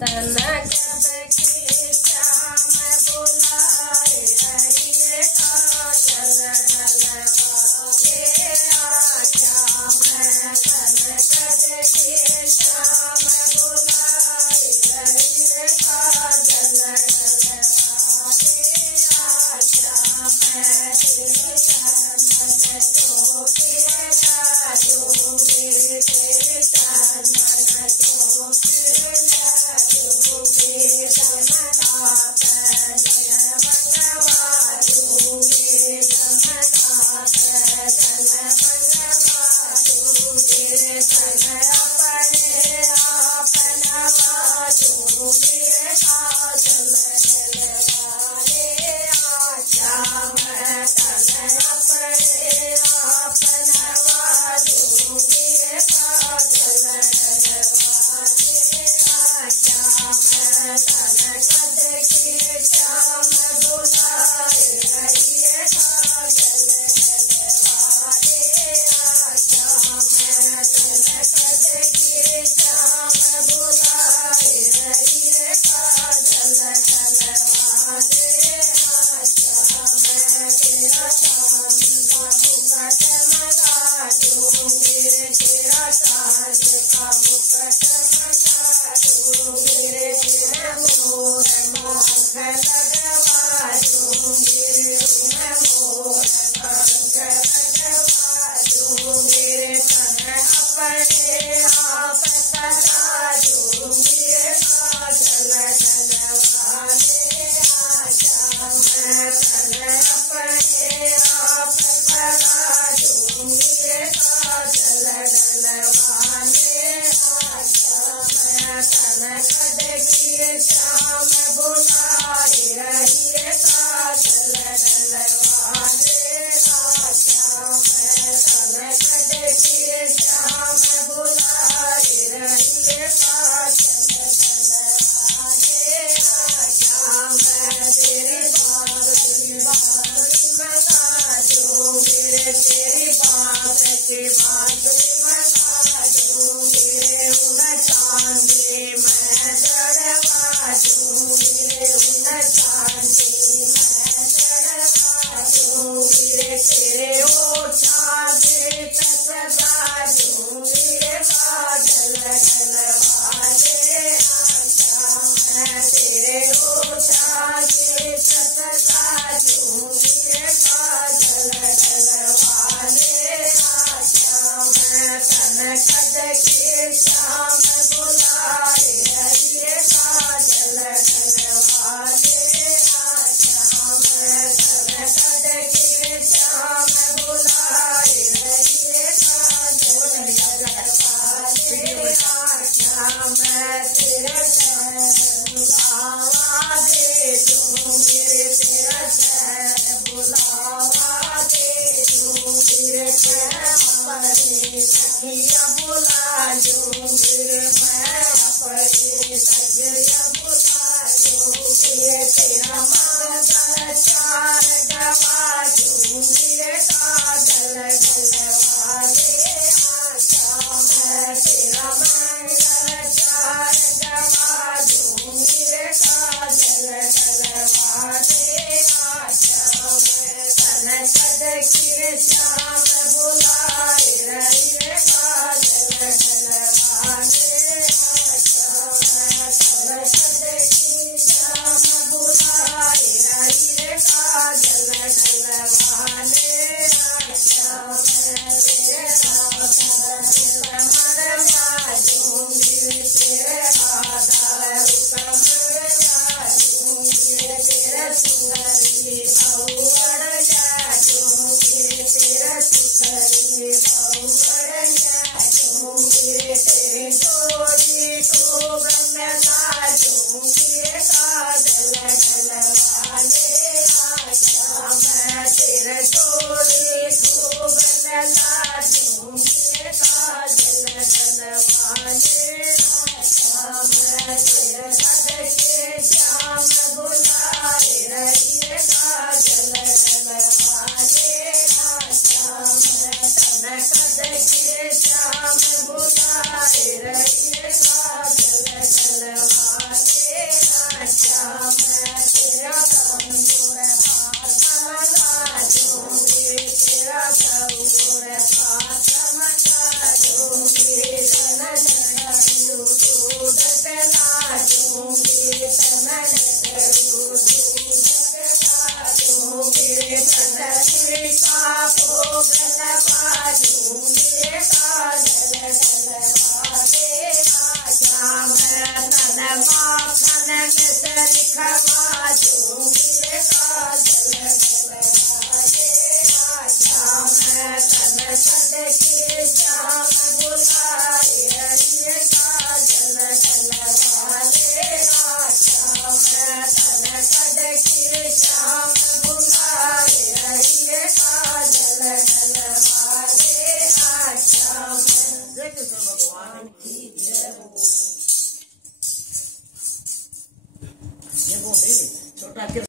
तन कब की श्याम बुलाए रही काजल डलवाले श्याम तन कब की श्याम बुलाए रही काजल डलवाले श्याम तेरे चरण तो फिरा दूंगी तेरे चरण तो फिरा दूंगी चमकात जय मंगवा दूंगी चमकात जय मंगवा दूंगी तन अपने आप नवा दूंगी काजल डलवाले श्याम तन अपने आप नवा दूंगी काजल डलवाले श्याम तन कद की श्याम बुलाए रही काजल डलवाले श्याम तन कद की श्याम बुलाए रही काजल डलवाले श्याम तेरा चांद का मुकुट मंगा दूंगी तेरा चांद का मुकुट मंगा दूंगी तेरा मोर पंख लगवा दूंगी मैं मोर पंख लगवा दूंगी तन अपने आप सजा दूंगी काजल डलवाले श्याम तन अपने आप सजा दूंगी काजल डलवाले श्याम तन कद की श्याम बुलाए रही काजल डलवाले श्याम तन कद की श्याम बुलाए रही काजल डलवाले श्याम तेरी बांसुरी मंगा दूंगी तेरी बात की बांसुरी मंगा दूंगी उन चांदी मैं चढ़वा दूंगी उन चांदी मैं चढ़वा दूंगी तेरे ओछा गीत सजा दूंगी काजल डलवाले श्याम तेरे ओछा गीत सजा दूंगी काजल डलवाले श्याम तन कद की श्याम बुलाए रही काजल डलवाले श्याम तन कद की श्याम बुलाए रही काजल डलवाले श्याम तेरा चरण बुलावा दे दूंगी तेरा चरण बुलावा दे दूंगी मैं अपनी सखिया बुला दूंगी मैं अपनी सखिया बुला दूंगी तेरा मंगल चार गवा दूंगी काजल डलवाले श्याम तेरा मंगल चार गवा दूंगी काजल डलवाले श्याम तन कद की श्याम बुलाए रही काजल डलवाले श्याम तन कद की श्याम बुलाए रही काजल डलवाले श्याम तेरा मरवा दूंगी तेरा मरवा दूंगी तेरा सुंदरी बहुवर जा दूंगी तेरा सुंदरी बहुवर जा दूंगी तेरी जोड़ी को बंगला दूंगी काजल डलवाले श्याम तेरा जोड़ी को बंगला दूंगी काजल डलवाले श्याम तेरा कद के श्याम बुलाए रही काजल डलवाले श्याम तन कद के श्याम बुलाए रही काजल डलवाले माखन में लिखवा दूंगी रे काजल डलवाले श्याम तन कद की श्याम बुलाए ये काजल डलवाले श्याम तन कद की श्याम बुलाए ये काजल डलवाले श्याम। जय कृष्ण भगवान की जय हो। ये वो छोटा